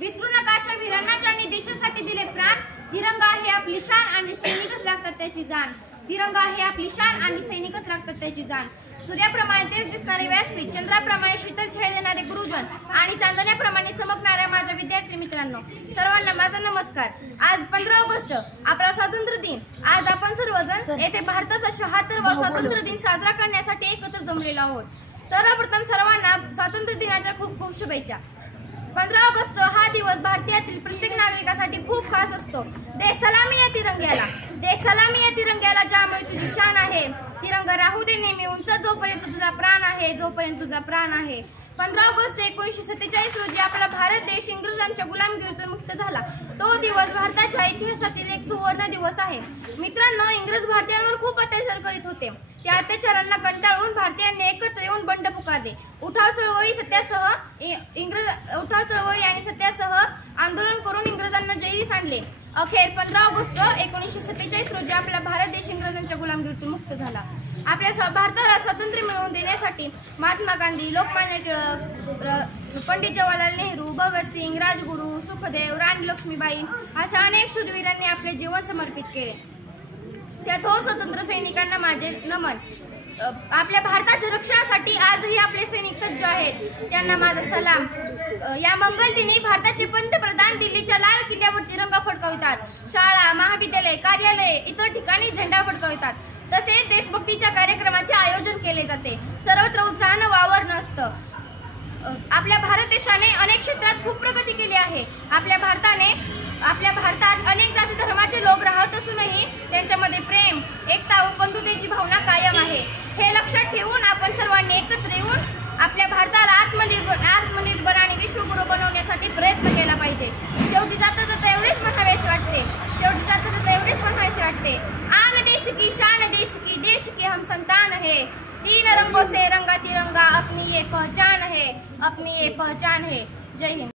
विसरू नका अशा वीरांना ज्यांनी देशासाठी दिले प्राण। तिरंगा आहे आपली शान आणि सैनिकच लागतात त्याची जाण। तिरंगा आहे आपली शान आणि सैनिकच लागतात त्याची जाण। सूर्याप्रमाणे तेज दिसणारे व्यासपीठ, चंद्राप्रमाणे शीतल छाया देणारे गुरुजन आणि चांदण्याप्रमाणे चमकणाऱ्या माझ्या विद्यार्थी मित्रांनो, सर्वांना माझा नमस्कार। आज 15 ऑगस्ट आपला स्वातंत्र्य दिन। आज आपण सर्वजण येथे भारताचा 76वा स्वातंत्र्य दिन साजरा करण्यासाठी एकत्र जमलेलो आहोत। सर्वप्रथम सर्वांना स्वातंत्र्य दिनाच्या खूप खूप शुभेच्छा। 15 ऑगस्ट हा दिवस भारतातील प्रत्येक नागरिकासाठी खूप खास असतो। दे सलामी या तिरंग्याला, दे सलामी या तिरंग्याला ज्यामुळे तुझी शान आहे। तिरंगा राहू दे नेहमी उंच जोपर्यंत तुझा प्राण आहे, जोपर्यंत तुझा प्राण आहे। 15 ऑगस्ट 1947 रोजी आपला भारत देश इंग्रजांच्या गुलामगिरीतून मुक्त झाला। तो दिवस भारताच्या इतिहासातील एक सुवर्ण दिवस आहे। मित्रांनो, इंग्रज भारतीयांवर खूप अत्याचार करीत होते। त्या अत्याचारांना कंटाळून भारतीयांनी एकत्र येऊन बंड पुकारले। उठाव चळवळी आणि सत्यासह आंदोलन करून इंग्रजांना जैलीस आणले। अखेर 15 ऑगस्ट 1947 रोजी आपला भारत देश इंग्रजांच्या गुलामगिरीतून मुक्त झाला। आपल्या भारताला स्वातंत्र्य मिळवून देण्यासाठी महात्मा गांधी, लोकमान्य टिळक, पंडित जवाहरलाल नेहरू, भगतसिंग, राजगुरू, सुखदेव, राणी लक्ष्मीबाई अशा अनेक शूरवीरांनी आपले जीवन समर्पित केले। त्या थोर स्वतंत्र सैनिकांना माझे नमन। आपल्या भारताच्या रक्षणासाठी आजही आपले सैनिक सज्ज आहेत, त्यांना माझा सलाम। या मंगल दिनी भारताचे पंतप्रधान दिल्लीच्या लाल किल्ल्यावर तिरंगा फडकवितात। शाळा, महाविद्यालय, कार्यालय इतर ठिकाणी झेंडा फडकवितात। तसेच देशभक्तीच्या कार्यक्रमाचे आयोजन केले जाते। सर्वत्र उत्साहानं वावरणं असतं। आपल्या भारत देशाने अनेक क्षेत्रात खूप प्रगती केली आहे। आपल्या भारतात अनेक जाती धर्माचे लोक राहत असूनही त्यांच्यामध्ये प्रेम, एकता व बंधुतेची भावना कायम आहे। हे लक्षात ठेवून आपण सर्वांनी एकत्र येऊन आपल्या भारताला आत्मनिर्भर आणि विश्वगुरू बनवण्यासाठी प्रयत्न केला पाहिजे। शेवटी जाता एवढेच म्हणावेसे वाटते, आन देश की शान देश की हम संतान है। 3 रंगों से रंगा तिरंगा, अपनी ये पहचान है, अपनी ये पहचान है। जय हिंद।